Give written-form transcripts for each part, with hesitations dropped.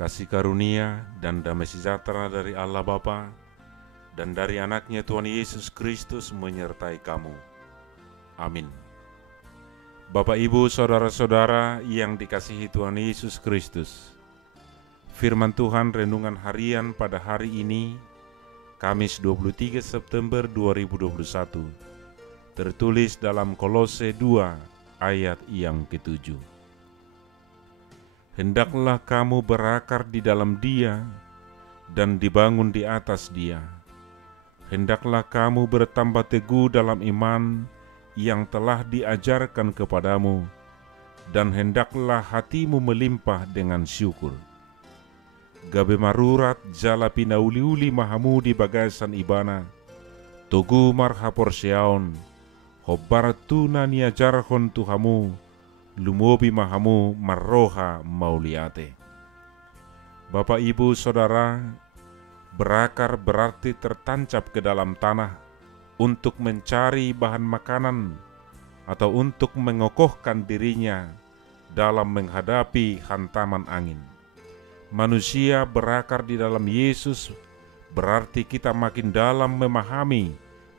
Kasih karunia dan damai sejahtera dari Allah Bapa dan dari anaknya Tuhan Yesus Kristus menyertai kamu. Amin. Bapak, Ibu, Saudara-saudara yang dikasihi Tuhan Yesus Kristus, firman Tuhan renungan harian pada hari ini, Kamis 23 September 2021, tertulis dalam Kolose 2 ayat yang ke-7. Hendaklah kamu berakar di dalam Dia dan dibangun di atas Dia. Hendaklah kamu bertambah teguh dalam iman yang telah diajarkan kepadamu, dan hendaklah hatimu melimpah dengan syukur. Gabe marurat jala pinauliuli mahamu di bagasan ibana, togu marhapor seaon, hobar tuna niajarhon tuhamu, lumobi mahamu marroha mauliate. Bapak, Ibu, Saudara, berakar berarti tertancap ke dalam tanah untuk mencari bahan makanan atau untuk mengokohkan dirinya dalam menghadapi hantaman angin. Manusia berakar di dalam Yesus berarti kita makin dalam memahami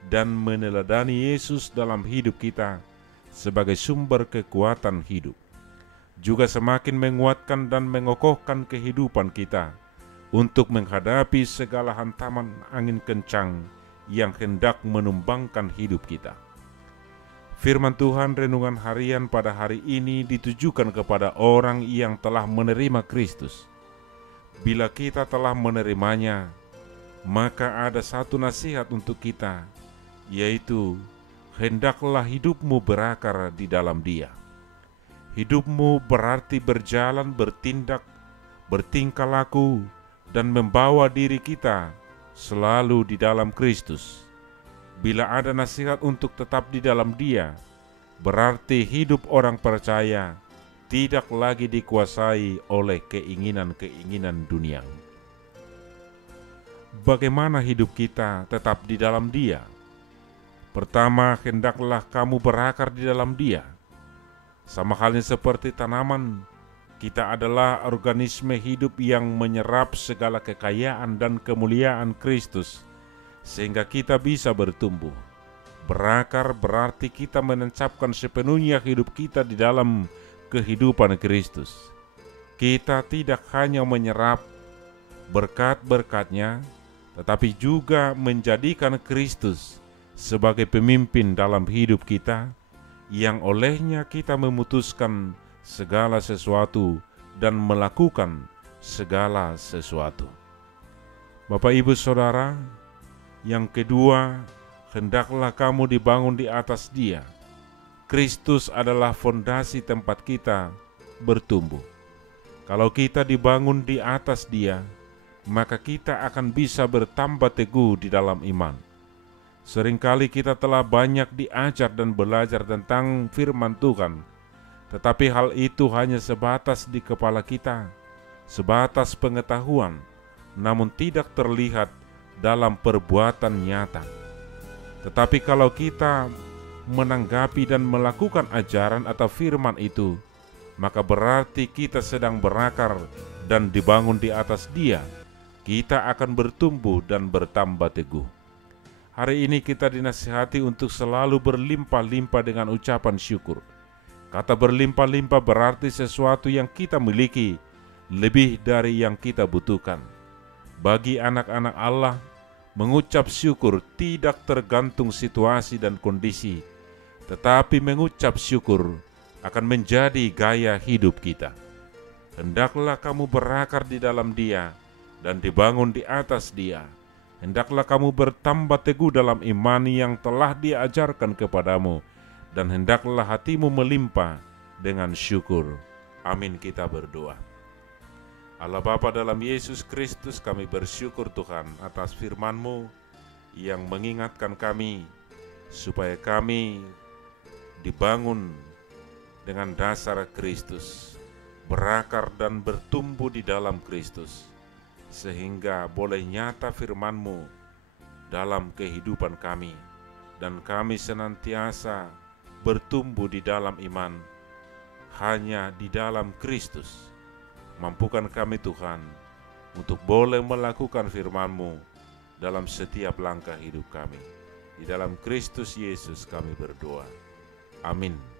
dan meneladani Yesus dalam hidup kita sebagai sumber kekuatan hidup, juga semakin menguatkan dan mengokohkan kehidupan kita untuk menghadapi segala hantaman angin kencang yang hendak menumbangkan hidup kita. Firman Tuhan renungan harian pada hari ini ditujukan kepada orang yang telah menerima Kristus. Bila kita telah menerimanya, maka ada satu nasihat untuk kita, yaitu hendaklah hidupmu berakar di dalam Dia. Hidupmu berarti berjalan, bertindak, bertingkah laku, dan membawa diri kita selalu di dalam Kristus. Bila ada nasihat untuk tetap di dalam Dia, berarti hidup orang percaya tidak lagi dikuasai oleh keinginan-keinginan dunia. Bagaimana hidup kita tetap di dalam Dia? Pertama, hendaklah kamu berakar di dalam Dia. Sama halnya seperti tanaman, kita adalah organisme hidup yang menyerap segala kekayaan dan kemuliaan Kristus, sehingga kita bisa bertumbuh. Berakar berarti kita menancapkan sepenuhnya hidup kita di dalam kehidupan Kristus. Kita tidak hanya menyerap berkat-berkatnya, tetapi juga menjadikan Kristus sebagai pemimpin dalam hidup kita, yang olehnya kita memutuskan segala sesuatu dan melakukan segala sesuatu. Bapak, Ibu, Saudara, yang kedua, hendaklah kamu dibangun di atas Dia. Kristus adalah fondasi tempat kita bertumbuh. Kalau kita dibangun di atas Dia, maka kita akan bisa bertambah teguh di dalam iman. Seringkali kita telah banyak diajar dan belajar tentang firman Tuhan, tetapi hal itu hanya sebatas di kepala kita, sebatas pengetahuan, namun tidak terlihat dalam perbuatan nyata. Tetapi kalau kita menanggapi dan melakukan ajaran atau firman itu, maka berarti kita sedang berakar dan dibangun di atas Dia. Kita akan bertumbuh dan bertambah teguh. Hari ini kita dinasihati untuk selalu berlimpah-limpah dengan ucapan syukur. Kata berlimpah-limpah berarti sesuatu yang kita miliki lebih dari yang kita butuhkan. Bagi anak-anak Allah, mengucap syukur tidak tergantung situasi dan kondisi, tetapi mengucap syukur akan menjadi gaya hidup kita. Hendaklah kamu berakar di dalam Dia dan dibangun di atas Dia. Hendaklah kamu bertambah teguh dalam iman yang telah diajarkan kepadamu, dan hendaklah hatimu melimpah dengan syukur. Amin. Kita berdoa. Allah Bapa, dalam Yesus Kristus kami bersyukur Tuhan atas firman-Mu yang mengingatkan kami supaya kami dibangun dengan dasar Kristus, berakar dan bertumbuh di dalam Kristus, sehingga boleh nyata firman-Mu dalam kehidupan kami, dan kami senantiasa bertumbuh di dalam iman hanya di dalam Kristus. Mampukan kami Tuhan untuk boleh melakukan firman-Mu dalam setiap langkah hidup kami. Di dalam Kristus Yesus kami berdoa. Amin.